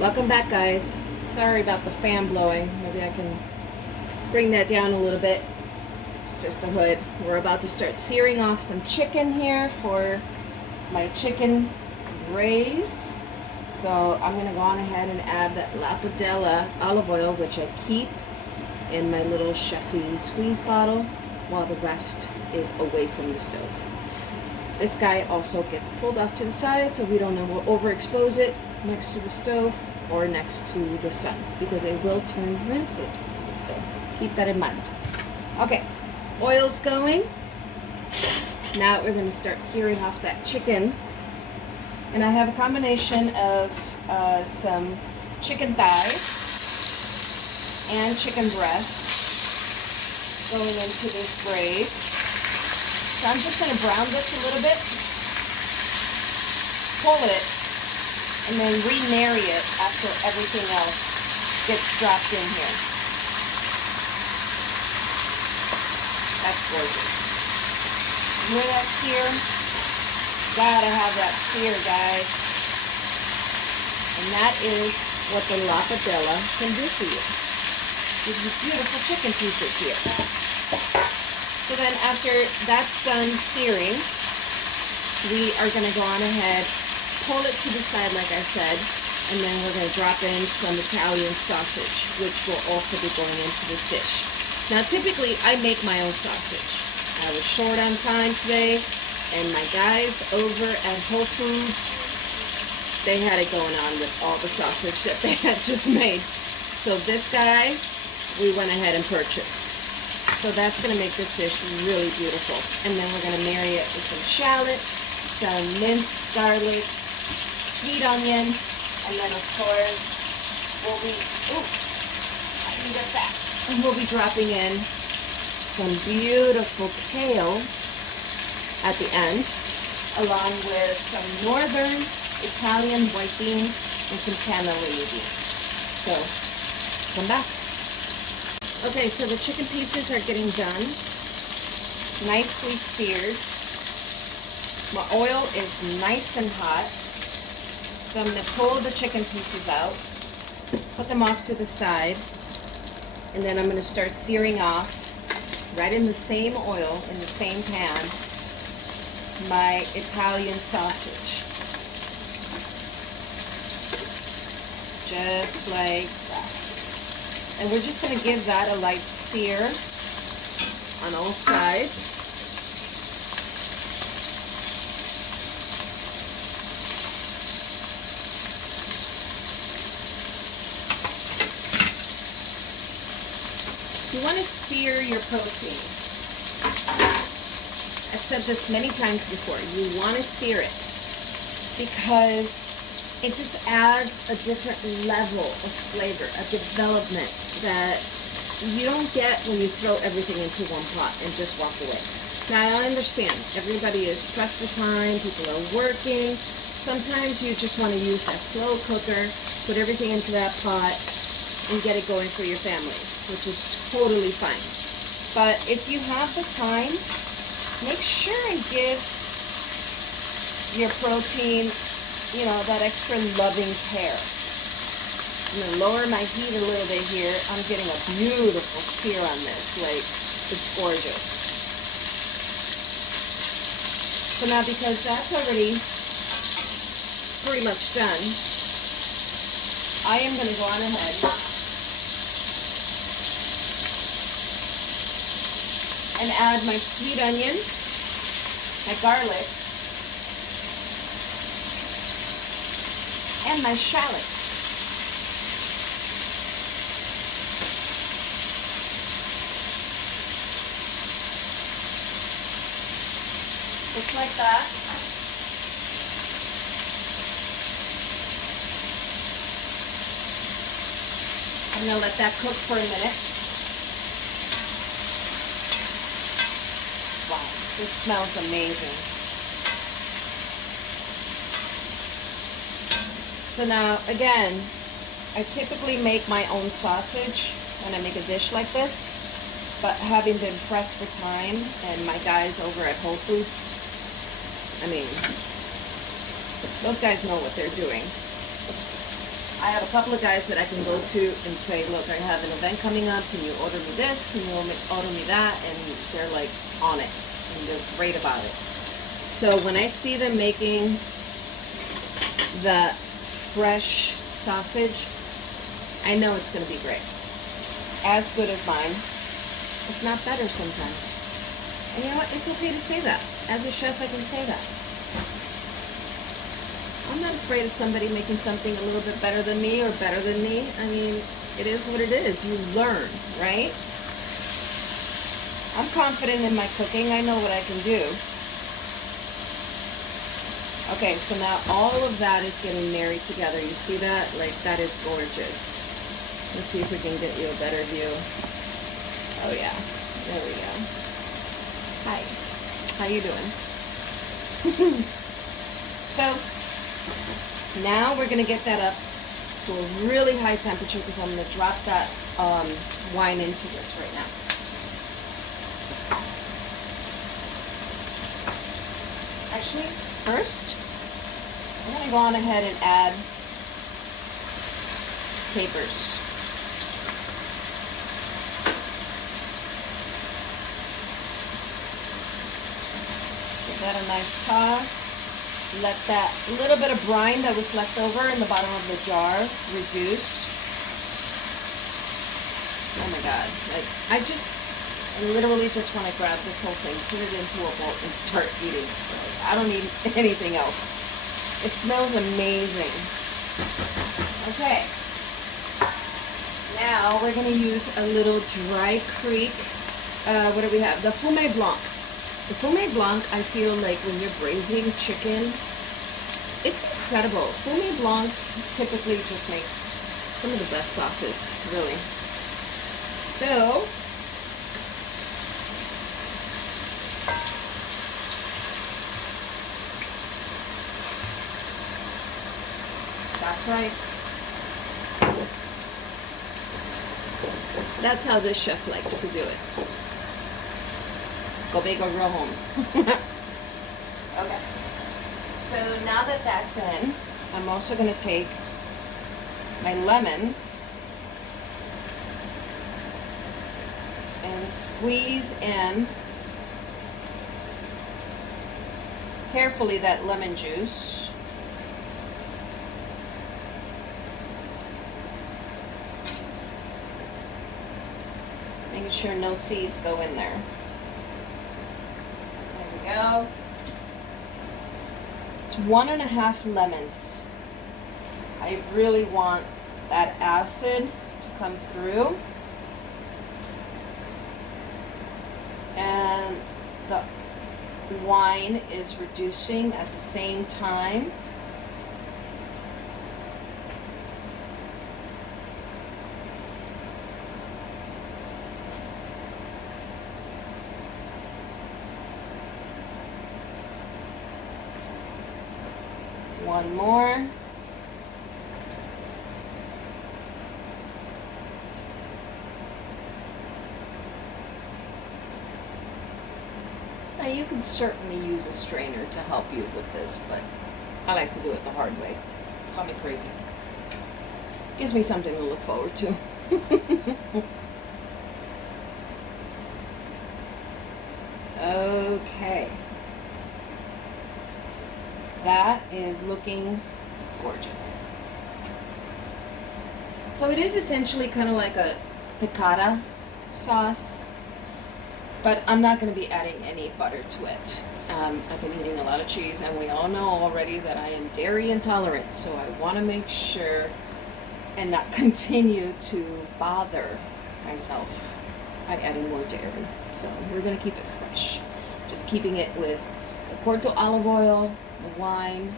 Welcome back, guys. Sorry about the fan blowing. Maybe I can bring that down a little bit. It's just the hood. We're about to start searing off some chicken here for my chicken braise. So I'm going to go on ahead and add that Lapidella olive oil, which I keep in my little Chefy squeeze bottle, while the rest is away from the stove. This guy also gets pulled off to the side so we don't overexpose it next to the stove or next to the sun, because it will turn rancid. So keep that in mind. Okay, oil's going. Now we're going to start searing off that chicken. And I have a combination of some chicken thighs and chicken breasts going into this braise. So I'm just going to brown this a little bit, pull it, and then re-marry it after everything else gets dropped in here. That's gorgeous. You hear that sear? Gotta have that sear, guys. And that is what the Lapidella can do for you. Gives you beautiful chicken pieces here. So then after that's done searing, we are going to go on ahead, pull it to the side like I said, and then we're going to drop in some Italian sausage, which will also be going into this dish. Now typically I make my own sausage. I was short on time today, and my guys over at Whole Foods, they had it going on with all the sausage that they had just made. So this guy, we went ahead and purchased. So that's going to make this dish really beautiful. And then we're going to marry it with some shallot, some minced garlic, sweet onion, and then of course we'll be, I can get that. And we'll be dropping in some beautiful kale at the end, along with some northern Italian white beans and some cannellini beans. So come back. Okay, so the chicken pieces are getting done, nicely seared. My oil is nice and hot, so I'm going to pull the chicken pieces out, put them off to the side, and then I'm going to start searing off, right in the same oil, in the same pan, my Italian sausage. Just like that. And we're just going to give that a light sear on all sides. You want to sear your protein. I've said this many times before. You want to sear it because it just adds a different level of flavor, a development that you don't get when you throw everything into one pot and just walk away. Now, I understand. Everybody is pressed for time. People are working. Sometimes you just want to use that slow cooker, put everything into that pot, and get it going for your family, which is totally fine. But if you have the time, make sure and give your protein, you know, that extra loving care. I'm going to lower my heat a little bit here. I'm getting a beautiful sear on this. Like, it's gorgeous. So now, because that's already pretty much done, I am going to go on ahead and add my sweet onion, my garlic, and my shallot. Just like that. I'm going to let that cook for a minute. Wow, this smells amazing. So now, again, I typically make my own sausage when I make a dish like this, but having been pressed for time and my guys over at Whole Foods, I mean, those guys know what they're doing. I have a couple of guys that I can go to and say, look, I have an event coming up. Can you order me this? Can you order me that? And they're like on it. And they're great about it. So when I see them making the fresh sausage, I know it's going to be great. As good as mine, if not better sometimes. And you know what? It's okay to say that. As a chef, I can say that. I'm not afraid of somebody making something a little bit better than me or better than me. I mean, it is what it is. You learn, right? I'm confident in my cooking. I know what I can do. Okay, so now all of that is getting married together. You see that? Like, that is gorgeous. Let's see if we can get you a better view. Oh, yeah. There we go. Hi. How you doing? So, now we're going to get that up to a really high temperature because I'm going to drop that wine into this right now. Actually, first, I'm going to go on ahead and add capers. Give that a nice toss. Let that little bit of brine that was left over in the bottom of the jar reduce. Oh my God. I literally just want to grab this whole thing, put it into a bowl, and start eating. I don't need anything else. It smells amazing. Okay. Now we're going to use a little dry creek. What do we have? The Fume Blanc. The Fume Blanc, I feel like when you're braising chicken, it's incredible. Fume Blancs typically just make some of the best sauces, really. So, that's right. That's how this chef likes to do it. Go big or go home. Okay. So now that that's in, I'm also going to take my lemon and squeeze in carefully that lemon juice. Making sure no seeds go in there. Go. It's 1.5 lemons. I really want that acid to come through. And the wine is reducing at the same time. One more. Now you can certainly use a strainer to help you with this, but I like to do it the hard way. Call me crazy. Gives me something to look forward to. Okay. That is looking gorgeous. So it is essentially kind of like a piccata sauce, but I'm not going to be adding any butter to it. I've been eating a lot of cheese, and we all know already that I am dairy intolerant, so I want to make sure and not continue to bother myself by adding more dairy. So we're going to keep it fresh. Just keeping it with the Porto olive oil, the wine,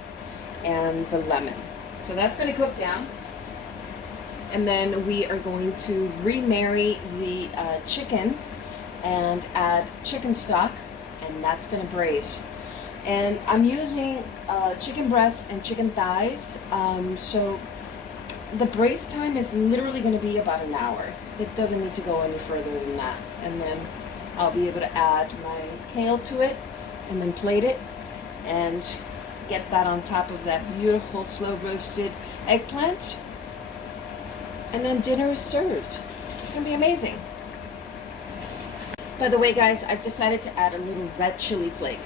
and the lemon. So that's going to cook down. And then we are going to remarry the chicken and add chicken stock, and that's going to braise. And I'm using chicken breasts and chicken thighs, so the braise time is literally going to be about an hour. It doesn't need to go any further than that. And then I'll be able to add my kale to it and then plate it and get that on top of that beautiful slow roasted eggplant. And then dinner is served. It's gonna be amazing. By the way, guys, I've decided to add a little red chili flake.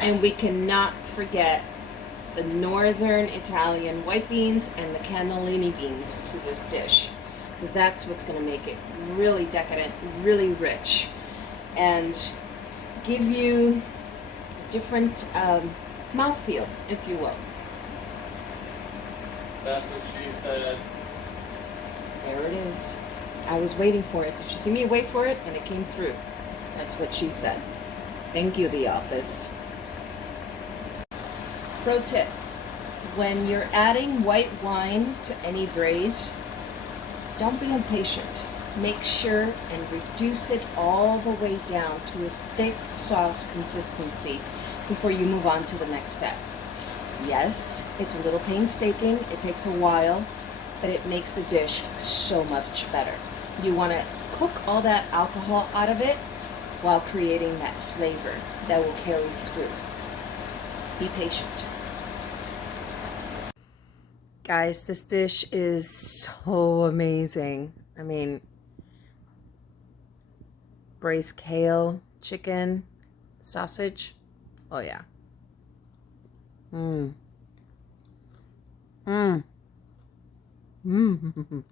And we cannot forget the northern Italian white beans and the cannellini beans to this dish, because that's what's going to make it really decadent, really rich, and give you a different mouthfeel, if you will. That's what she said. There it is. I was waiting for it. Did you see me wait for it? And it came through. That's what she said. Thank you, The Office. Pro tip, when you're adding white wine to any braise, don't be impatient. Make sure and reduce it all the way down to a thick sauce consistency before you move on to the next step. Yes, it's a little painstaking, it takes a while, but it makes the dish so much better. You want to cook all that alcohol out of it while creating that flavor that will carry through. Be patient. Guys, this dish is so amazing. I mean, braised kale, chicken, sausage. Oh yeah. Mmm. Mmm. Mmm.